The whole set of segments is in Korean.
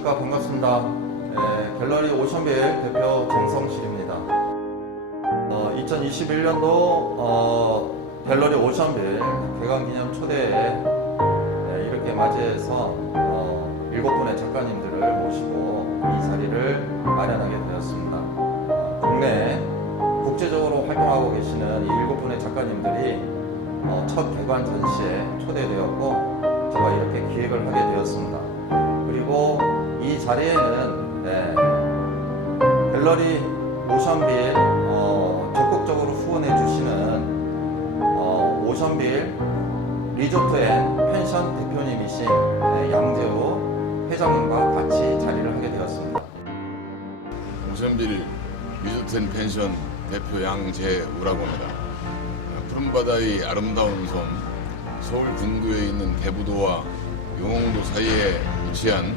안녕하십니까 반갑습니다. 네, 갤러리 오션빌 대표 정성실입니다. 어, 2021년도 어, 갤러리 오션빌 개관기념 초대에 네, 이렇게 맞이해서 어, 일곱 분의 작가님들을 모시고 이 자리를 마련하게 되었습니다. 어, 국내 국제적으로 활동하고 계시는 이 일곱 분의 작가님들이 어, 첫 개관 전시에 초대되었고 제가 이렇게 기획을 하게 되었습니다. 자리에는 네, 갤러리 오션빌 어, 적극적으로 후원해 주시는 어, 오션빌 리조트 앤 펜션 대표님이신 네, 양재호 회장님과 같이 자리를 하게 되었습니다. 오션빌 리조트 앤 펜션 대표 양재우라고 합니다. 푸른 바다의 아름다운 섬, 서울 군구에 있는 대부도와 용홍도 사이에 위치한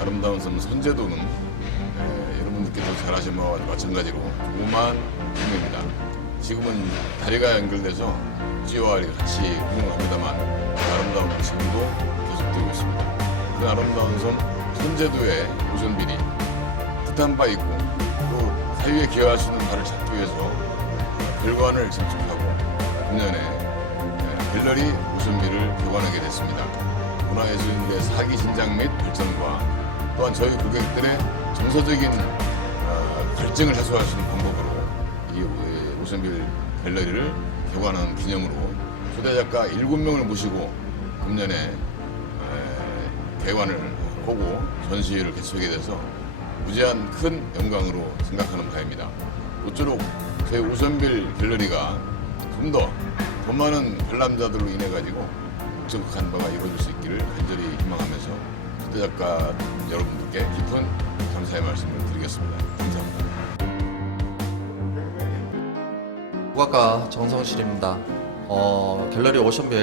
아름다운 섬 선제도는 에, 여러분들께서 잘 아시는 바와 마찬가지로 조그만 섬입니다. 지금은 다리가 연결돼서 지와 같이 운영합니다만 아름다운 지금도 계속되고 있습니다. 그 아름다운 섬 선제도의 오션빌이 뜻한 바 있고 또 사회에 기여할 수 있는 바를 찾기 위해서 별관을 증축하고 금년에 에, 갤러리 오션비를 개관하게 됐습니다. 문화예술인의 사기 신장 및 발전과 또한 저희 고객들의 정서적인 어, 갈증을 해소할 수 있는 방법으로 이 오- 오션빌 갤러리를 개관한 기념으로 초대 작가 7명을 모시고 금년에 에, 개관을 하고 전시회를 개최하게 돼서 무제한 큰 영광으로 생각하는 바입니다. 모쪼록 저희 오션빌 갤러리가 좀 더 더 많은 관람자들로 인해 가지고 목적한 바가 이루어질 수 있기를 간절히 희망하면서 초대 작가 여러분들께 깊은 감사의 말씀을 드리겠습니다. 감사합니다. 국악가 정성실입니다. 어, 갤러리 오션빌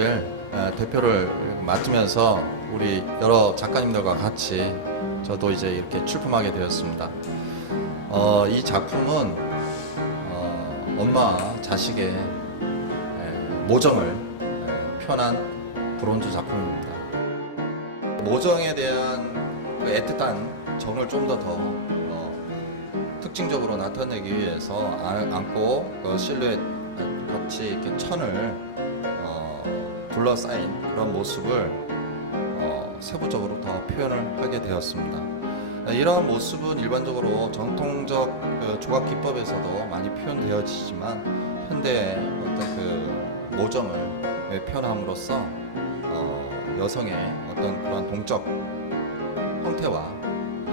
에, 대표를 맡으면서 우리 여러 작가님들과 같이 저도 이제 이렇게 출품하게 되었습니다. 어, 이 작품은 어, 엄마 자식의 에, 모정을 에, 표현한 브론즈 작품입니다. 모정에 대한 그 애틋한 정을 좀더더 어, 특징적으로 나타내기 위해서 안- 안고 그 실루엣 같이 이렇게 천을 어, 둘러싸인 그런 모습을 어, 세부적으로 더 표현을 하게 되었습니다. 이러한 모습은 일반적으로 정통적 그 조각 기법에서도 많이 표현되어지지만 현대의 어떤 그 모정을 표현함으로써 어, 여성의 어떤 그런 동적 형태와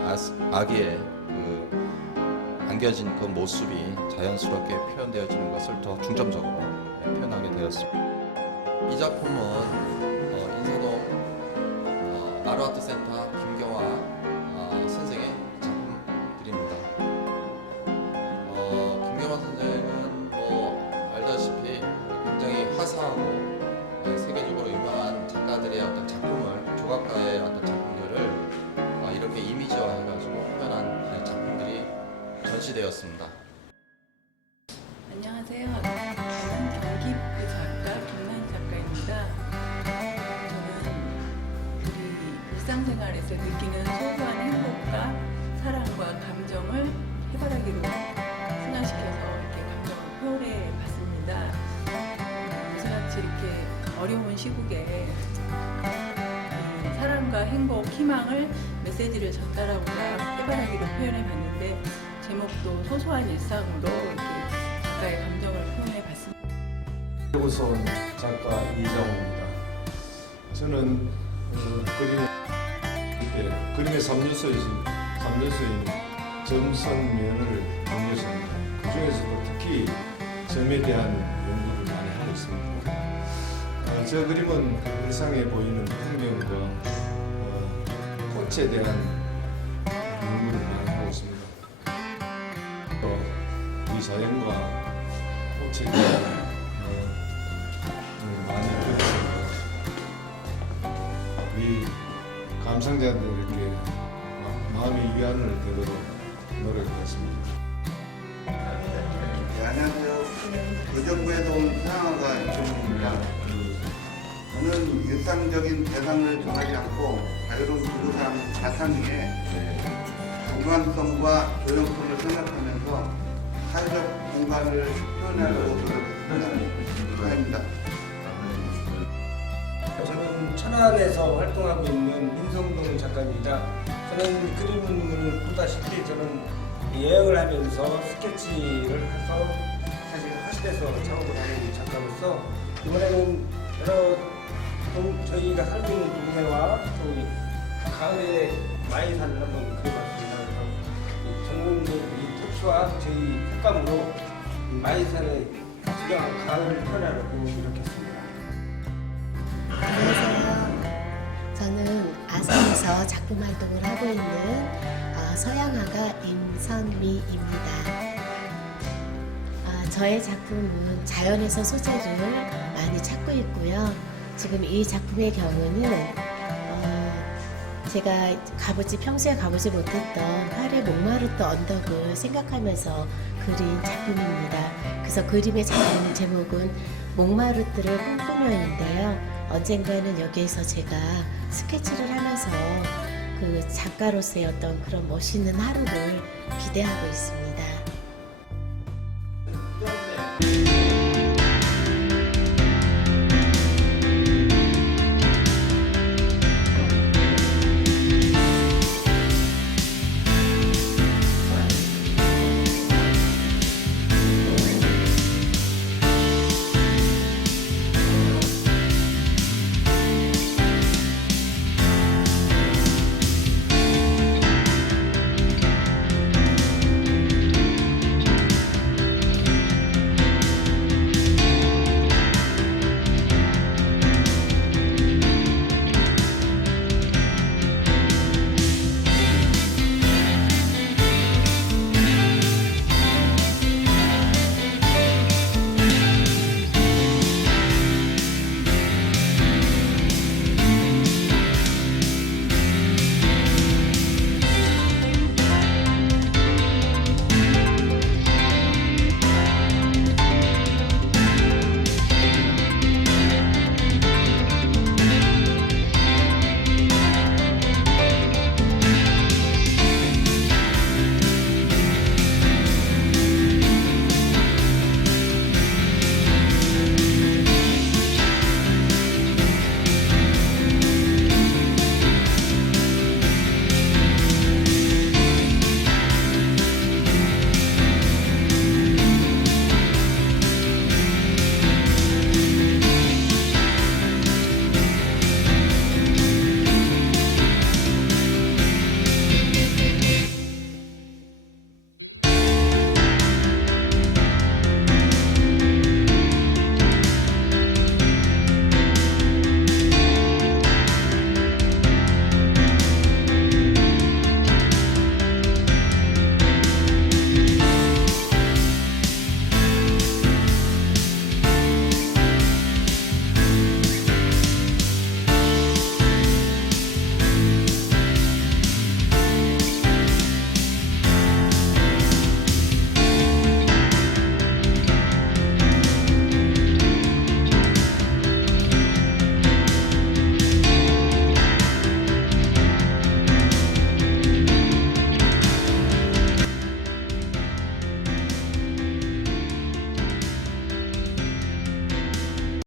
아스- 아기의 그 안겨진 그 모습이 자연스럽게 표현되어지는 것을 더 중점적으로 표현하게 되었습니다. 이 작품은 어, 인사동 어, 나루아트 센터 전시되었습니다. 안녕하세요. 저는 경기북부 작가 김난 작가입니다. 저는 일상생활에서 느끼는 소소한 행복과 사랑과 감정을 해바라기로 승화시켜서 이렇게 감정을 표현해 봤습니다. 요새같이 이렇게 어려운 시국에 이 사랑과 행복, 희망을 메시지를 전달하고자 해바라기로 표현해 봤는데 제목도 소소한 일상으로 작가의 감정을 표현해 봤습니다. 온 작가 이장호입니다. 저는 어, 그림 예, 그림의 3요소이신 3요소인 점선 면을 강요합니다. 그 중에서도 특히 점에 대한 연구를 많이 하고 있습니다. 어, 저 그림은 그 일상에 보이는 풍경과 어, 꽃에 대한 연구를 많이 하고 있습니다. 또 우리 꽃에 대한 어, 음, 많이 배웠습니다. 우리 감상자들에게 마- 마음의 위안을 되도록 노력하겠습니다. 네, 안녕하세요. 의정부에서 온 있습니다. 저는 일상적인 대상을 정하지 않고 자유로운 그사람 가상의 공간성과 조형성을 생각하면서 사회적 공간을 표현하려고 노력했습니다. 저는 천안에서 활동하고 있는 민성동 작가입니다. 저는 그림을 보다시피 저는 여행을 하면서 스케치를 해서 사실 화실에서 작업을 하는 작가로서 이번에는 여러 동- 저희가 살고 있는 동네와 또 가을에 마이산을 한번 그려봤습니다. 그래서 이 전국의 이 토치와 저희 색감으로 이 마이산의 구경 가을을 표현하려고 이렇게 했습니다. 안녕하세요. 저는 아산에서 작품 활동을 하고 있는 어, 서양화가 임선미입니다. 아, 저의 작품은 자연에서 소재를 많이 찾고 있고요. 지금 이 작품의 경우는 어, 제가 가보지 평소에 가보지 못했던 하루의 목마르트 언덕을 생각하면서 그린 작품입니다. 그래서 그림의 작품 제목은 목마르트를 꿈꾸며인데요. 언젠가는 여기에서 제가 스케치를 하면서 그 작가로서의 어떤 그런 멋있는 하루를 기대하고 있습니다.